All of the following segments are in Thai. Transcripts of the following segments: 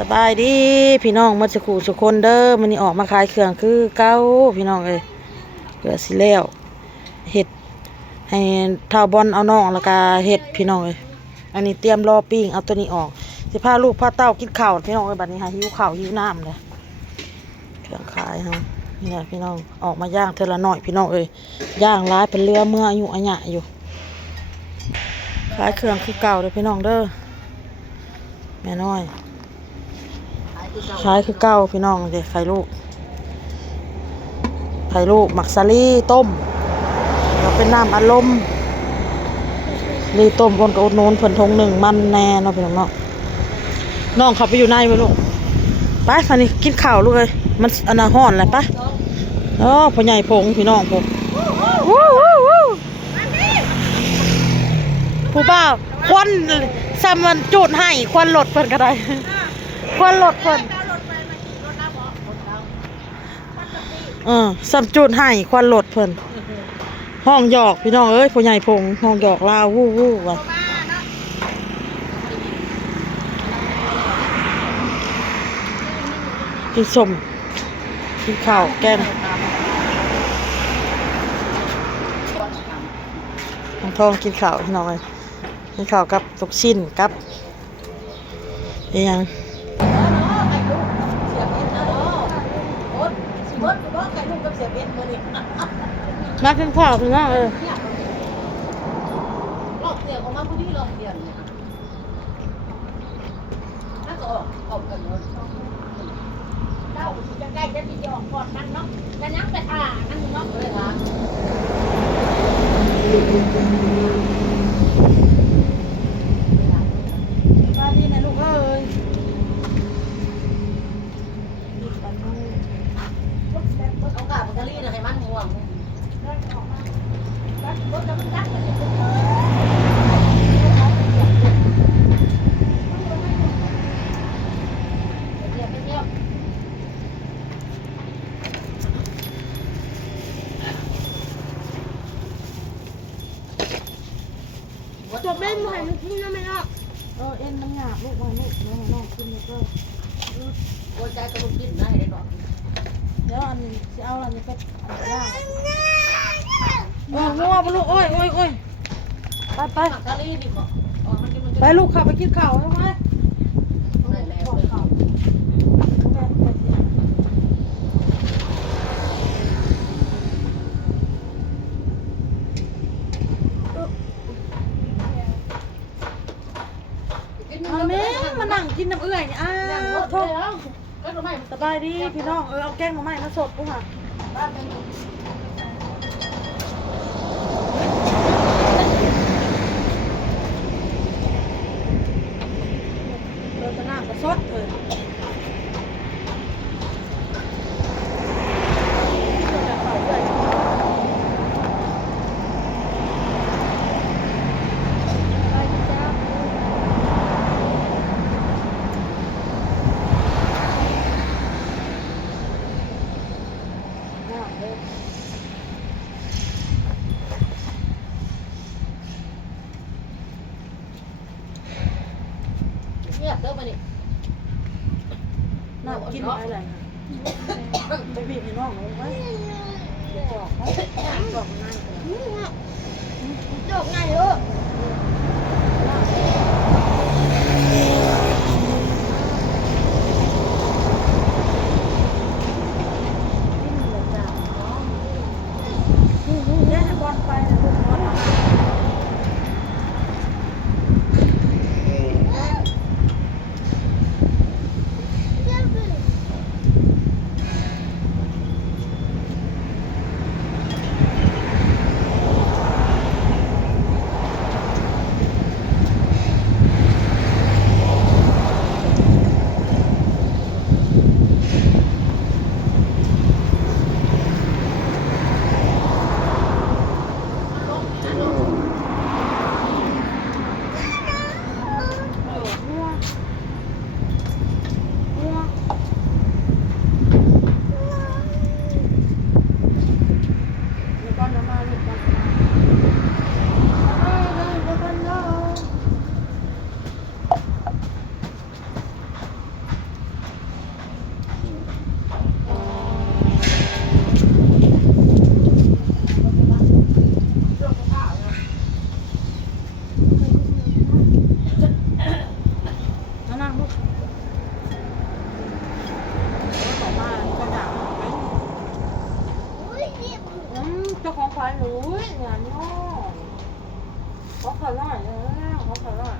สบายดีพี่น้องมาสักครู่สุกคนเด้อมันนี่ออกมาขายเครื่องคือเก้าพี่น้องเอ้ยเพื่อสิแล้วเห็ดให้เท่าบอลเอาน้องแล้วก็เห็ดพี่น้องเอ้ยอันนี้เตรียมรอปิ้งเอาตัวนี้ออกสิพาลูกพาเต้ากินข้าวพี่น้องเอ้ยบัดนี้หาหิวข้าวหิวน้ำเลยเครื่องขายฮะนี่แหละพี่น้องออกมาย่างเทละหน่อยพี่น้องเอ้ยย่างร้ายเป็นเรือเมื่ออายุอัญญะอยู่ขายเครื่องคือเก่าเลยพี่น้องเด้อแม่น้อยขายคือเก้าพี่น้องเด็กไข่ลูกหมักซาลี่ต้มแล้วเป็นน้ำอัดลมรีต้มบนกระอุดโน้นเพิ่นทงหนึ่งมันแน่เนาะพี่น้องเนาะน้องเขาไปอยู่ในไว้ลูกไปคันนี้กินข้าวลูกเลยมันอันน่ะฮ้อนแหละปะอ๋อพ่อใหญ่พงพี่น้องผมผู้บ่าวควันซ้ำมันจุดให้ควันหลดเพิ่นก็ได้ควันหลดเพิ่นสัมจูดให้ควันโหลดเพิ่นห้องหยอกพี่น้องเอ้ยพ่อใหญ่พงห้องหยอกลาววู้วู้ว่ะกินส้มกินข้าวแกงทองกินข้าวพี่น้องเอ้ยกินข้าวกับลูกชิ้นกับยังมากินข้าวพี่น้องรอบเดียวของมันผู้ที่รอบเดียวเนี่ยน่าจะออกกันเนาะเล่าจะใกล้จะที่จะออกก่อนมันเนาะจะยั้งไปนั่นเนาะเลยค่ะมาดีนะลูกเอ้ยเอากาบกะลี่นะให้มันห่วงตัวเบ้นหอยมันกินแล้วไหมล่ะเอ็นมันหยาบลูกมาลูกน้องกินเลยก็โอ้ใจกระลุกดิ้นได้เลยก่อนเดี๋ยวอันจะเอาอันนี้ไปย่างงัวปะลูกโอ้ยไปกะลี่นี่ก็ไปลูกขับไปกินข้าวทำไมแม่มานั่งกินน้ำเอื่อยนี่โทษสบายดีพี่น้องเอาแกงมาใหม่มาสดกูค่ะตะน้ำกระซดเลยเงียบเด้อมาดิ น้ำกินอะไรนะไปบีบให้น้องเลยไว้จอกมันนั่งเลย ดอกไงลูก นั่งลูกต่อมาก็อยากไป อุ้ยเจ็บ เจ้าของควายหนูเนี่ยนี่เขาขอร่อยเลยเขาขอร่อย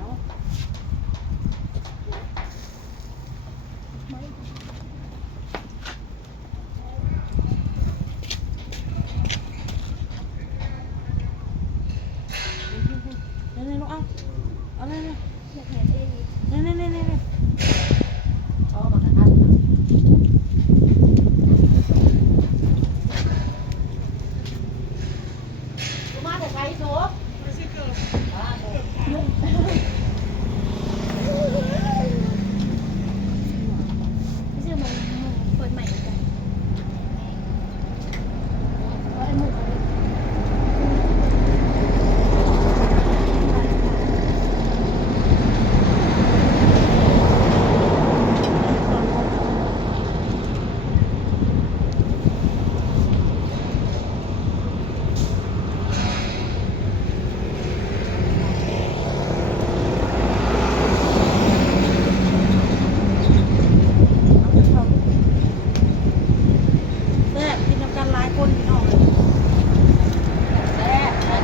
นี่ลูกเอานี่ อยากเห็นเอง นี่ อ๋อบักกะทันกูมาแต่ใครโซ่มาสิเกิดไม่ใช่มันเปิดใหม่กันเพราะไอ้หมูแซ่บกินน้ำกันหลายคนพี่น้องเลย แซ่บแซ่บ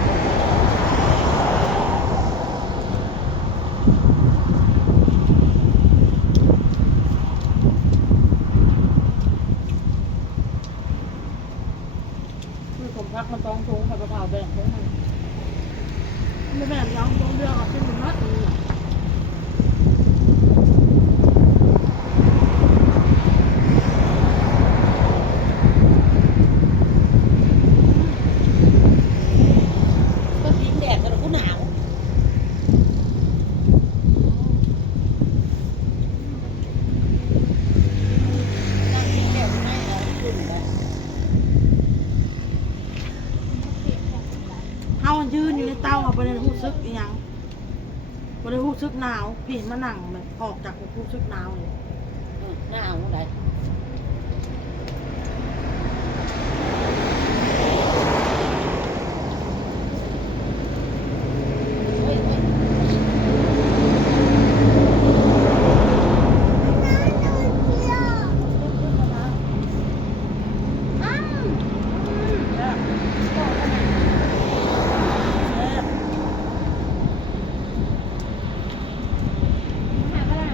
คือผมพักมันต้องสูงผัดกะเพราแบ่งของมันไม่แบ่งยังต้องเดือดเอาขึ้นมันมัดนี่ ก็ทิ้งแดดกันกูหนาวนั่งทิ้งแดดไม่เอาขึ้นเลย เฮายืนอยู่ในเตาเอาไปในหูซึกอีหยังบ่ได้หูซึกหนาวพี่มานั่งแบบออกจากหูซึกหนาวเลย หนาวอะไรเฮ้ยเฮ้ย หาก็ได้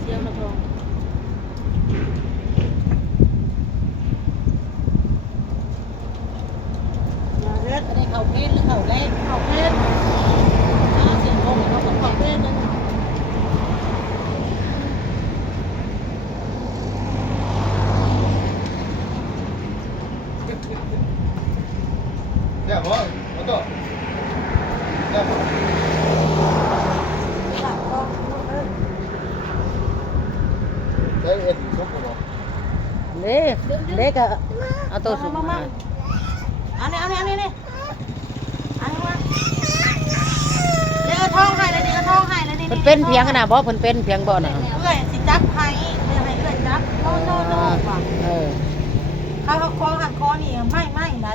เสียวนะพงอย่าเล็ด จะได้เข้าเพศหรือเข้าแรง เข้าเพศ เสียงโง่เขากับ เข้า เข้า เพศนั่น เดี๋ยวพ่อมาต่อเดี๋ยวพ่อ หลับก็เออ ได้เอ็ดซุปหรอ เด็กเด็กอะเอาตัวสูง มา มา อันนี้อันนี้มาเดี๋ยวเอาท้องให้เลยนี่เอาท้องให้เลยนี่ เพิ่นเป็นเพียงขนาดบ่เพิ่นเป็นเพียงบ่น่ะ เอื้อยสิจับให้เอื้อยให้เอื้อยจับโน่ว่ะ เออ เขาคอหักคอนี่ไม่ไหน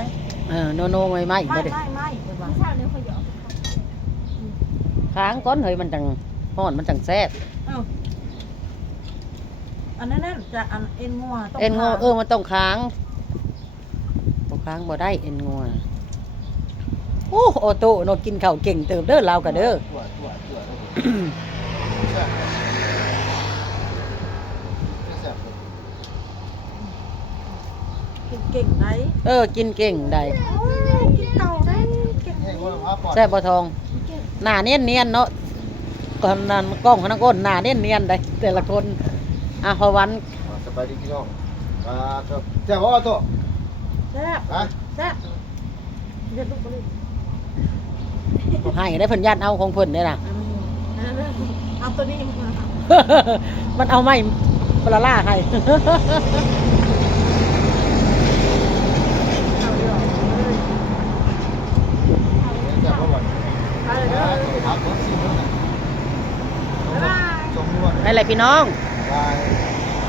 โนโนไม่ไม่บ่ได้ เลยว่ะ เช้านี้เขาหยอก ค้างก้อนเฮ้ยมันจังฮ้อนมันจังแซ่บ อันนั้นจะอันเอ็นงัวต้ม เอ็นงัวมันต้องค้างบ่ค้างบ่ได้เอ็นงัวโอ้โอโตโนกินข้าวเก่งเติบเด้อลาวก็เด้อ ตัวแซ่บแซ่บ เก่งไหน กินเก่งได้ กินเก่าได้เก่ง ให้ว่าพาปอด แซ่บบ่ทองหน้าเนียนๆเนาะก่อนนั้นกล้องข้างหน้าก้นหน้าเนียนๆได้แต่ละคนพอวัน สบายดีพี่น้องแซ่บพ่อตัว แซ่บ ฮะ แซ่บเรียนลูกไปเลย ให้ได้เพิ่นญาติเอาของเพิ่นได้ล่ะ เอาตัวนี้มา มันเอาไม้ปลาล่าให้ เอาเดี๋ยว แซ่บพ่อ ครับผมสิบคนน่ะ บ๊ายบาย สมนวล อะไรพี่น้อง บาย